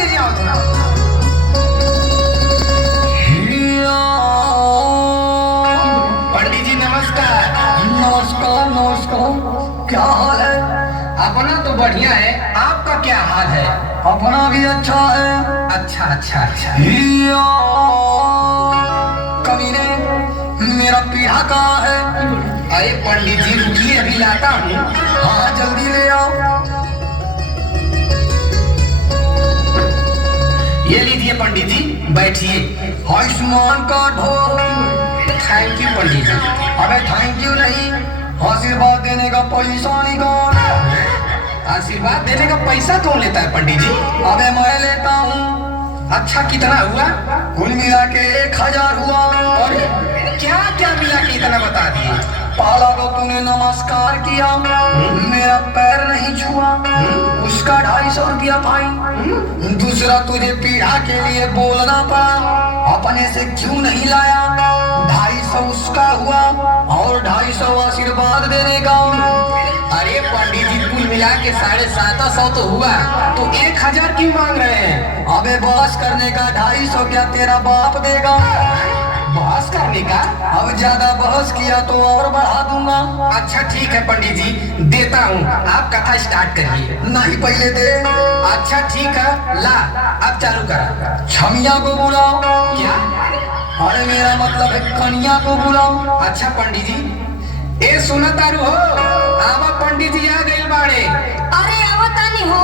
पंडित जी आओ थोड़ा। पंडित जी नमस्कार। नमस्कार नमस्कार। क्या हाल है? अपना तो बढ़िया है, आपका क्या हाल है? अपना भी अच्छा है। अच्छा अच्छा अच्छा। कमीने, मेरा पीढ़ा कहाँ है? अरे पंडित जी रुकिए, अभी लाता हूँ। हाँ जल्दी ले आओ। ये लीजिए पंडित जी, बैठिए। आयुष्मान कार्ड हो। थैंक यू पंडित जी। अबे थैंक यू नहीं, आशीर्वाद देने का पैसा निकाल। आशीर्वाद देने का पैसा कौन लेता है पंडित जी? अबे मैं लेता हूँ। अच्छा कितना हुआ? कुल मिला के 1000 हुआ। और क्या क्या मिला के इतना बता दिए? पहला को तूने नमस्कार किया, मेरा पैर नहीं छुआ, उसका 250 रुपया फाइन। दूसरा तुझे पीढ़ा के लिए बोलना पड़ा, अपने से क्यों नहीं लाया, 250 उसका हुआ और 250 आशीर्वाद देने का। अरे पंडित जी कुल मिला के 750 तो हुआ, तो 1000 क्यों मांग रहे हैं? अबे बहस करने का 250 क्या तेरा बाप देगा? बहस करने का? अब ज्यादा बहस किया तो और बढ़ा दूंगा। अच्छा ठीक है पंडित जी, देता हूँ, आप कथा स्टार्ट करिए। नहीं पहले दे। अच्छा ठीक है, ला अब चालू करा। छमिया को बुलाओ। क्या? अरे मेरा मतलब है कन्या को बुलाओ। अच्छा पंडित जी, ए सुना तारू हो, आवा पंडित जी आ गइल बाड़े। अरे आवतानी हो।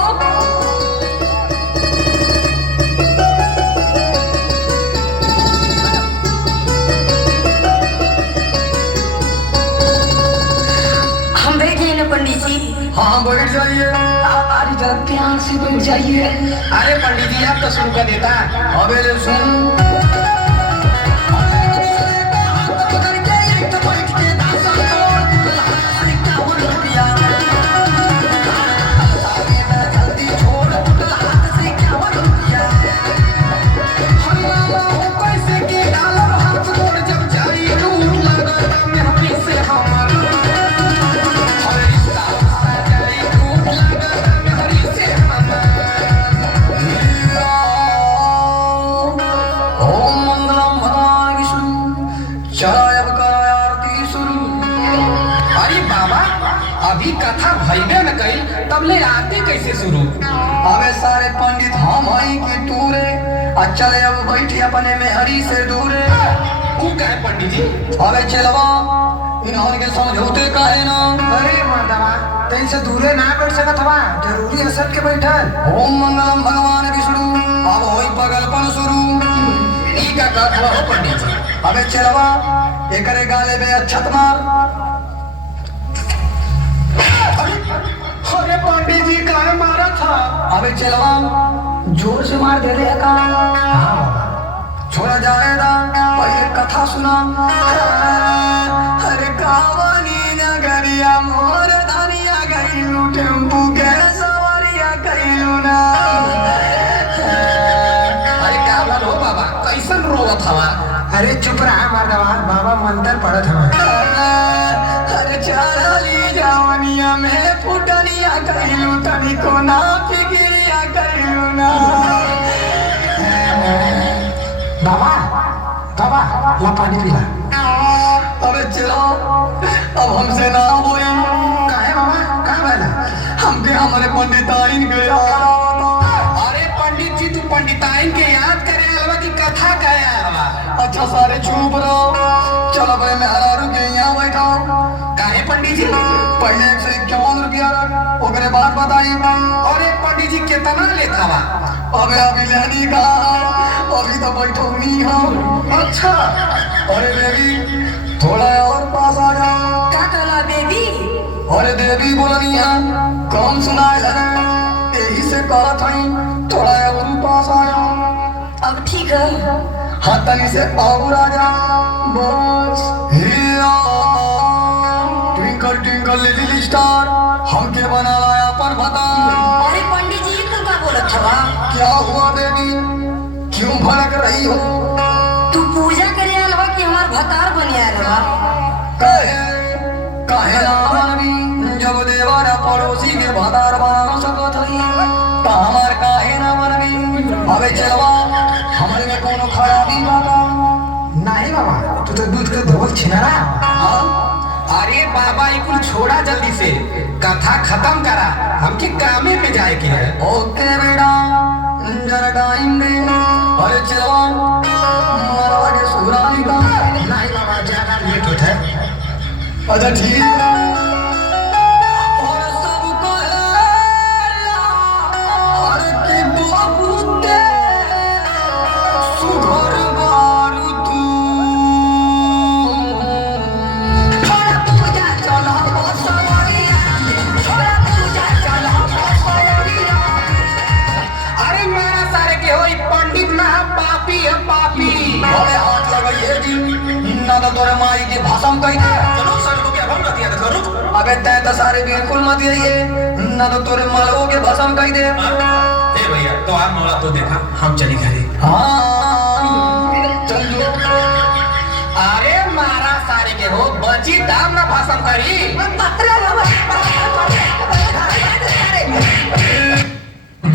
हम बैठ जाए ना पंडित जी? हाँ बैठ जाइए। अरे जरा प्यार से बैठ जाइए। अरे पंडित जी आप तो शुरू कर देता। अबे ले सुन। अरे बाबा अभी कथा भइबे न कइल, तब ले आरती कैसे शुरू? अबे सारे पंडित हम हई कि तू रे? चले अब बैठी अपने में हरी से दूरे। वो क्या है पंडित जी? अबे चलवा, इन्होंने के समझौते का है ना। अरे माधवा तैन से दूरे ना बैठ सकत हवा, जरूरी है सबके बैठल। ओम मंगलम भगवान विष्णु। अब होई पगलपन शुरू। ई का कथा हो पंडित जी? अबे चलवा, एकरे गाले में अच्छत मार। अरे पंडित जी काहे मारा था? अबे चलवा, जोर से मार दे रे का। छोड़ा जाएगा, पहले कथा सुना। अरे कावनी नगरिया मोर धनिया गईलू, टेम्पू के सवारिया गईलू ना। अरे क्या बात हो बाबा, कैसन रोवत हवा? अरे चुप रहा मर्दवा, बाबा मंत्र पढ़त हवा। अरे चाली जवनिया में फुटनिया गईलू, तनिको ना फिकिरिया गईलू ना। बाबा बाबा ला पानी पिला। अबे चलो, अब हमसे ना होई। काहे बाबा, का भला? हम भी हमारे पंडिताइन गया। अरे पंडित जी तू पंडिताइन के याद करे अलवा की कथा कहे अलवा? अच्छा सारे चुप रहो, चलो भाई मैं हरारू के यहाँ बैठाओ। काहे पंडित जी? पहले 151 रुपया रख, ओकरे बाद बताई। अरे पंडित जी कितना लेत हवा? अबे अभी लेनी का, अभी तो बैठो नहीं हम। अच्छा अरे बेबी थोड़ा और पास आ जाओ। का कहला बेबी? अरे देवी बोलनी है, कम सुनाए लगे, यही से कहत हई थोड़ा और पास आ जाओ। अब ठीक है। हाँ तनी से और आ जाओ बस। ट्विंकल ट्विंकल लिटिल स्टार, हमके बना लाया पर बता। अरे पंडित जी तू का बोलत हवा? क्या हुआ बेबी, क्यों भड़क रही हो? तू पूजा करे अलवा कि हमार भतार बनिया अलवा? कहे कहे ना मनवी, जब देवारा पड़ोसी के भतार बना सकत हई, तो हमार काहे ना मनवी? अबे चलवा हमारे में कोनो खराबी बाबा नहीं बाबा तू तो दूध का डबल छिनारा हाँ अरे बाबा ये कुल छोड़ा जल्दी से, कथा खत्म करा, हमके कामे पे जाए के है। ओके बेटा जरा टाइम दे। अरे चलवा मरवा के सुराई का नहीं बाबा ज्यादा लेट होता है। अच्छा ठीक है। और सबको हर के बाबूते सुघर बारू तू छोड़ा पूजा चला बसवरिया छोड़ा पूजा चला बसवरिया। अरे मेरा सारे के हो पंडित ना पापी है पापी। अरे हाथ लगाइए जी ना तो तोरे माई के भाषण कही दे। चलो सर को क्या हम दिया था करो। अबे तय तो सारे बिल्कुल मत यही ना तो तोरे मालवों के भाषण कही दे। ए भैया तो आप मोला तो देखा, हम चली घरे। हाँ चल लो। अरे मारा सारे के हो बची दाम ना भाषण करी।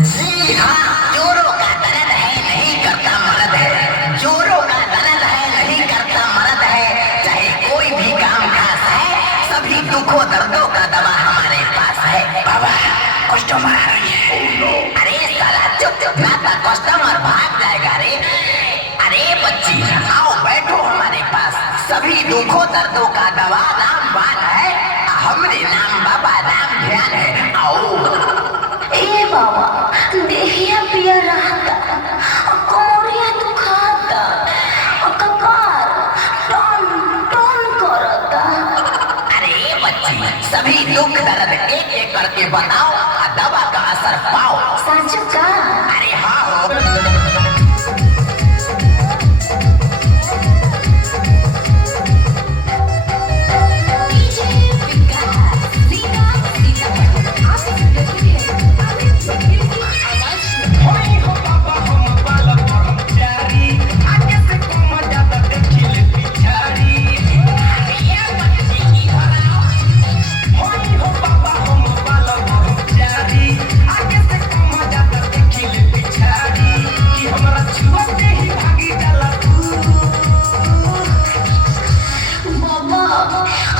जी हाँ, जोरों का दर्द है नहीं करता मर्द है, जोरों का दर्द है नहीं करता मर्द है, चाहे कोई भी काम खास है, सभी दुखों दर्दों का दवा हमारे पास है। बाबा कस्टमर आ रही है। अरे साला चुप ना तो कस्टमर भाग जाएगा रे। अरे बच्ची आओ बैठो हमारे पास, सभी दुखों दर्दों का दवा रामबाण है, हमरे नाम बाबा राम ध्यान है। आओ ए बाबा देहिया पिया रहता कोरिया दुखाता ककार टन टन करता। अरे बच्ची सभी दुख दर्द एक एक करके बताओ और दवा का असर पाओ। साचू का अरे हाँ हो।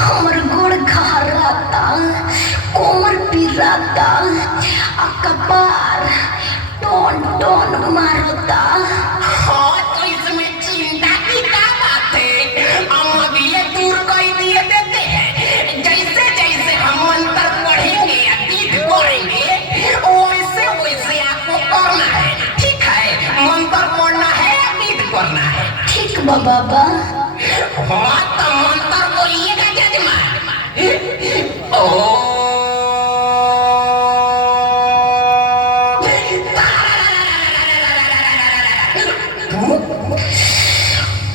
हमर गोड़ घहराता कोमर पिराता कपार टोन टोन मारता। हाँ तो इसमें चिंता की क्या बात है, हम अभी ये दूर कर दिए देते हैं। जैसे जैसे हम मंत्र पढ़ेंगे या गीत पढ़ेंगे वैसे वैसे आपको करना है, ठीक है? मंत्र पढ़ना है या गीत पढ़ना है? ठीक बा बाबा। हाँ तो मंत्र बोलिएगा जजमान।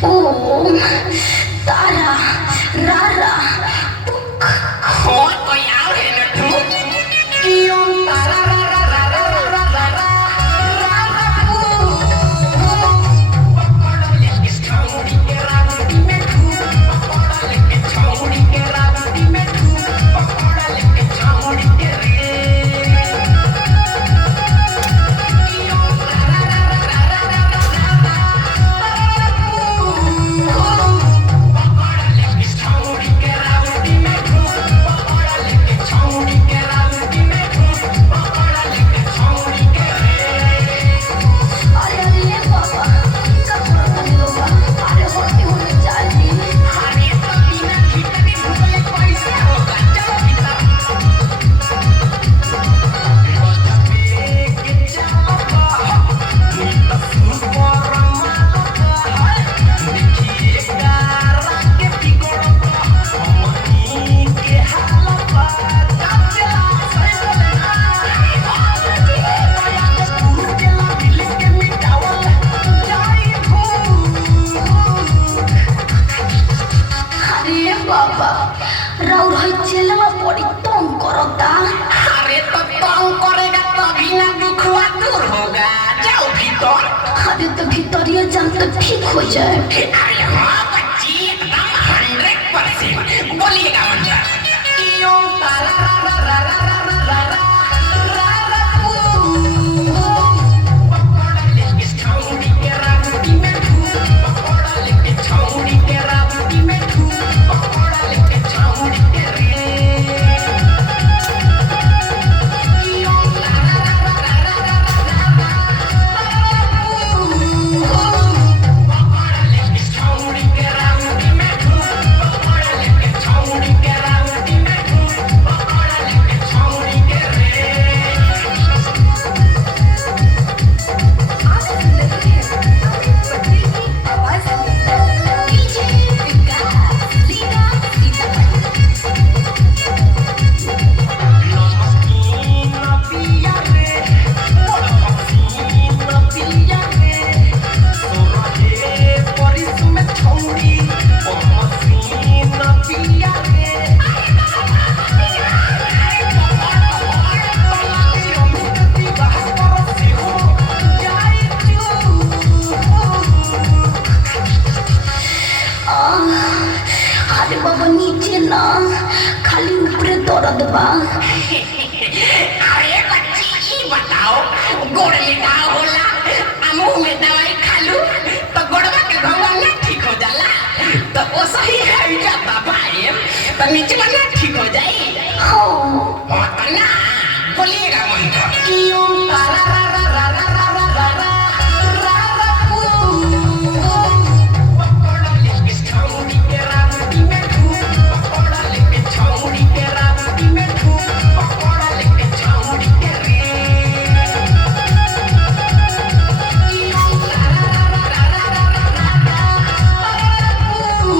ओम तारा रारा पुक। हाँ तो यार है ना ठुक क्यों तारा रा रा रा रा रा रा रा रा पकड़ लेके छौड़ी के रावटी में ठुक, पकड़ लेके छौड़ी के रावटी में ठुक, पकड़ लेके छौड़ी के रे क्यों तारा रा रा रा रा रा रा पकड़ लेके छौड़ी के रावटी में ठुक, पकड़ लेके छौड़ी के रावटी में ठुक, पकड़ लेके छौड़ी के रे। अरे अरे बाबा कपड़ा नहीं होगा। अरे होती होने चाहिए। अरे तो बिना खिचड़ी भूले कैसे होगा, चलो भीतर। के चलो ये तो सुपर मालूम है, देखिए गारा के बिगड़ता मनी के हालत पर चला सही बोले ना। माया के पूर के मिल के मिटावल जाई अरे बाबा राउर है चेलवा बड़ी तंग करता। अरे तो तंग करेगा तभी ना दुखवा दूर होगा, जाओ भीतर। अरे तो भीतरिया जान तो ठीक हो जाए। अरे हाँ बच्ची एकदम 100%। बोलिएगा मंत्र क्यों तारा रा रा रा रा रा रा रा रा रा पकड़ ले दर्द बा। अरे बच्ची ई बताओ गोड़ में घाव होला आ मुंह में दवाई खालू तो गोड़वा के घाव ना ठीक हो जाला तो वो सही है जाता भाई तो नीचे ना ठीक हो जाए हो ना बोलिएगा मंत्र क्यों तारा रा रा रा रा रा रा रा रा रा रा पू पकोड़ा लेके छौड़ी के रावटी में धूप पकोड़ा लेके छौड़ी के रावटी में धूप पकोड़ा लेके छौड़ी के रे क्यों तारा रा रा रा रा रा रा रा रा पू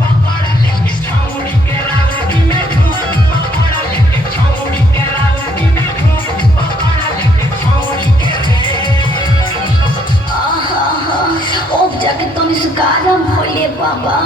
पकोड़ा लेके छौड़ी के रावटी में धूप पकोड़ा लेके छौड़ी के रावटी में धूप पकोड़ा लेके छौड़ी के रे आहा अब जाके तो निस्कारा भोले बाबा।